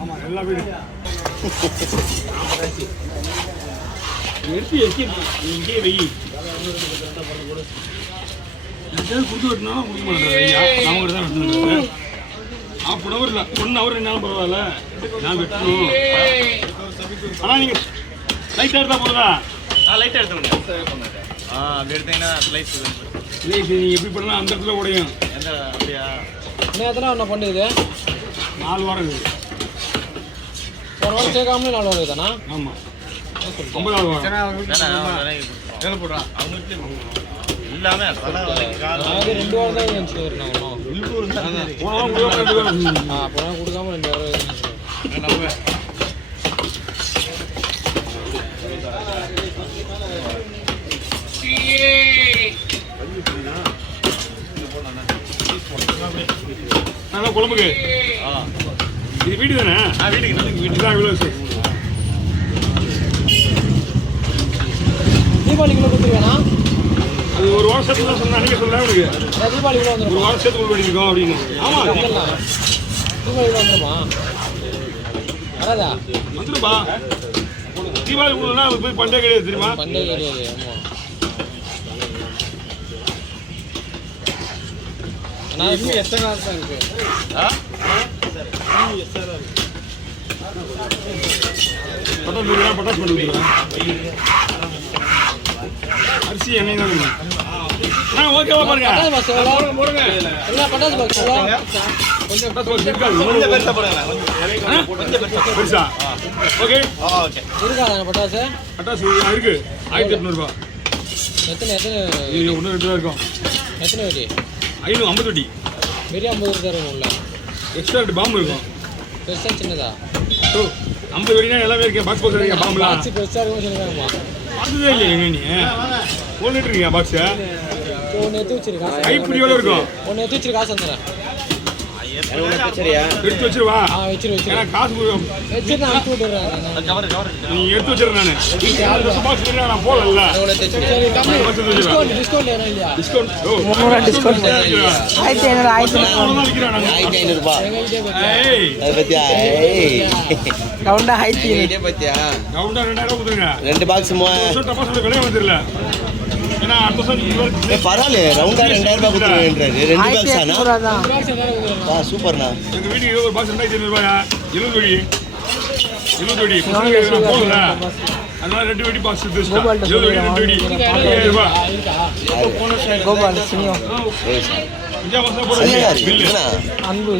ஆமாம் எல்லா வீடு எடுத்து இங்கேயே வெயி கொடுத்து வெட்டினாலும் கொடுக்க மாட்டேன் அவங்க தான் வெட்டணும் half an hour இல்லை 1 hour என்னாலும் பரவாயில்ல நான் வெட்டணும் ஆனால் நீங்கள் லைட்டாக எடுத்தால் போதுதா லைட்டாக எடுத்துக்கணும் அப்படி எடுத்தீங்கன்னா ஸ்லைஸ் நீங்கள் எப்படி பண்ணலாம் அந்த இடத்துல உடையும் எந்த அப்படியா எத்தனை ஒன்று பண்ணுது 4 வாரம் இருக்குது ஒரு வாரம் சேர்க்காமலே 4 வாரம் தானா ஆமாம் 9வது வாரம் வேலை போடுறான் அவங்க எல்லாமே அது 2 வாரம் தான் இருந்துச்சு அப்போலாம் கொடுக்காம 2 வாரம் இருந்துச்சு நல்லா குழம்புக்கு இது வீடு தானே வீட்டுக்கு தான் இவ்வளோ தீபாவளிக்குள்ள கொடுத்துருவேண்ணா அது ஒரு வாரம் சேர்த்து தான் சொன்னேன் நீங்கள் சொல்ல உனக்கு தீபாவளிக்குள்ள வந்துடும் ஒரு வாரம் சேர்த்து பண்ணியிருக்கோம் அப்படின்னு ஆமாம் தீபாவளிக்குள்ள வந்துடுமா வராதா வந்துடுப்பா தீபாவளி கொடுனா அது போய் பண்டே கிடையாது தெரியுமா பண்டே கிடையாது ஆமாம் இன்னும் எத்தனை நாள் தான் இருக்கு பட்டாசு பண்ணி கொடுத்துருவேன் அரிசி எண்ணெய் தான் ஓகேவா பாருங்க போடுங்க எல்லாம் பட்டாசு பாக்ஸ் கொஞ்சம் பெருசா ஓகே இருக்காதா பட்டாசு பட்டாசு இருக்கு 1800 ரூபா எத்தனை இது 1-2 ரூபா இருக்கும் எத்தனை வெடி 550 வெடி வெடி 50 தரும் உள்ள எக்ஸ்ட்ரா 2 பாம்பு இருக்கும் பெருசா சின்னதா 50 வெடினா எல்லாமே இருக்கு பாக்ஸ் பாக்ஸ் இருக்கு பாம்புலாம் பாக்ஸ் பெருசா இருக்கும் சொல்லுவாங்கம்மா பார்த்ததே இல்லையா எங்க நீ போட்டுட்டு இருக்கீங்க பாக்ஸ் ஒன்று எடுத்து வச்சிருக்கா கைப்பிடியோட இருக்கும் ஒன்று எடுத்து வச்சிரு காசு வந்துடுறேன் எடுத்து வச்சிருவா ஏன்னா காசு வச்சு நான் அனுப்பி விட்டுறேன் நீ எடுத்து வச்சிரு நானு பாக்ஸ் நான் போடல டிஸ்கவுண்ட் ஏன்னா இல்லையா டிஸ்கவுண்ட் டிஸ்கவுண்ட் 1500 ரவுண்டா ஹைட் ரவுண்டா 2000 கொடுத்துருங்க 2 பாக்ஸ் டப்பாஸ் விலை வந்துடல ஏன்னா அடுத்த வருஷம் பரவாயில்ல ரவுண்டா 2000 ரூபாய் கொடுத்துருவேன்றாரு 2 பாக்ஸ் ஆனா சூப்பர்ண்ணா எங்க வீட்டுக்கு ஒரு பாக்ஸ் 2500 ரூபாயா 70 வெடி 70 வெடி நான் போடல அதனால 2 வெடி பாக்ஸ் 70 வெடி 2 வெடி 5000 ரூபாய் கோபால் சிங்கம் அன்பு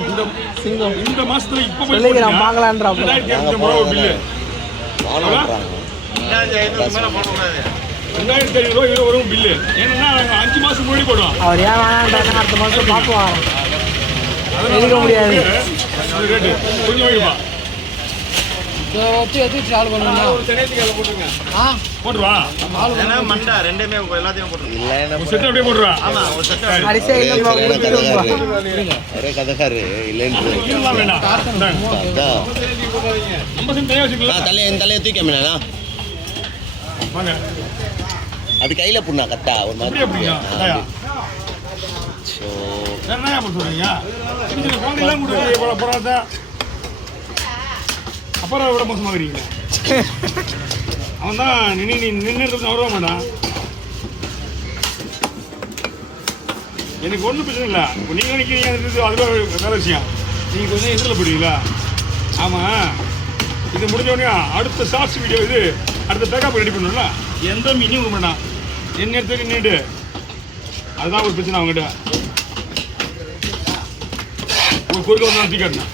சிங்கம் இந்த மாசத்துல இப்ப சொல்லிக்கிறேன் பார்க்கலான்றா 2500 ரூபாய் பில்லு 2500 ரூபாய் வரும் பில்லு ஏன்னா 5 மாசம் முன்னாடி போடுவோம் அவர் ஏன் வேணான்றாங்க அடுத்த மாதம் பார்க்குவாங்க எடுக்க முடியாது ரேட்டு கொஞ்சம் வைப்பா வச்சு எடுத்து சால்வ் பண்ணணும் ஒரு தெனையத்துக்கு போட்டுருங்க போட்டுருவா மண்டா ரெண்டுமே எல்லாத்தையும் போட்டுருங்க ஒரு செட் அப்படியே போட்டுருவா ஆமா ஒரு செட் கதைக்காரு இல்லைன்னு வேண்டாம் நம்ம செட் தனியாக வச்சுக்கலாம் தலையை தூக்கமில்லண்ணா வாங்க அது கையில் புண்ணா கத்தா ஒரு மாதிரி என்ன சொல்றீங்க குழந்தைலாம் கொடுத்து போறாத அப்புறம் விட மோசமாகறீங்க அவன் தான் நின்று அவரவே மாட்டான் எனக்கு ஒன்றும் பிரச்சனை இல்லை இப்போ நீங்கள் நினைக்கிறீங்க அதுவே வேலை விஷயம் நீங்கள் கொஞ்சம் எதிரில் போடுவீங்களா ஆமாம் இது முடிஞ்சோடனே அடுத்த ஷார்ட்ஸ் வீடியோ இது அடுத்த பேக்கப் ரெடி பண்ணணும்ல எந்த மீனியும் கொடுக்க மாட்டான் என்ன இடத்துக்கு நின்றுட்டு அதுதான் ஒரு பிரச்சனை அவங்ககிட்ட ஒரு குறுக்க வந்து தூக்கி காட்டினேன்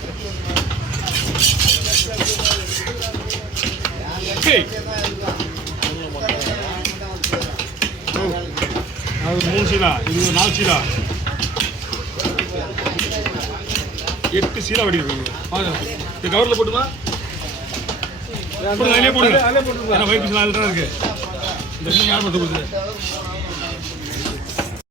அது 3 சீலா இது 4 சீலா 8 சீலா வடி இருக்கு இந்த கவரில் போட்டுமா போடுங்க அதிலே போடுங்க ஏன்னா வயிற்று 4 லிட்டராக இருக்கு இந்த யார் மட்டும் கொடுத்துரு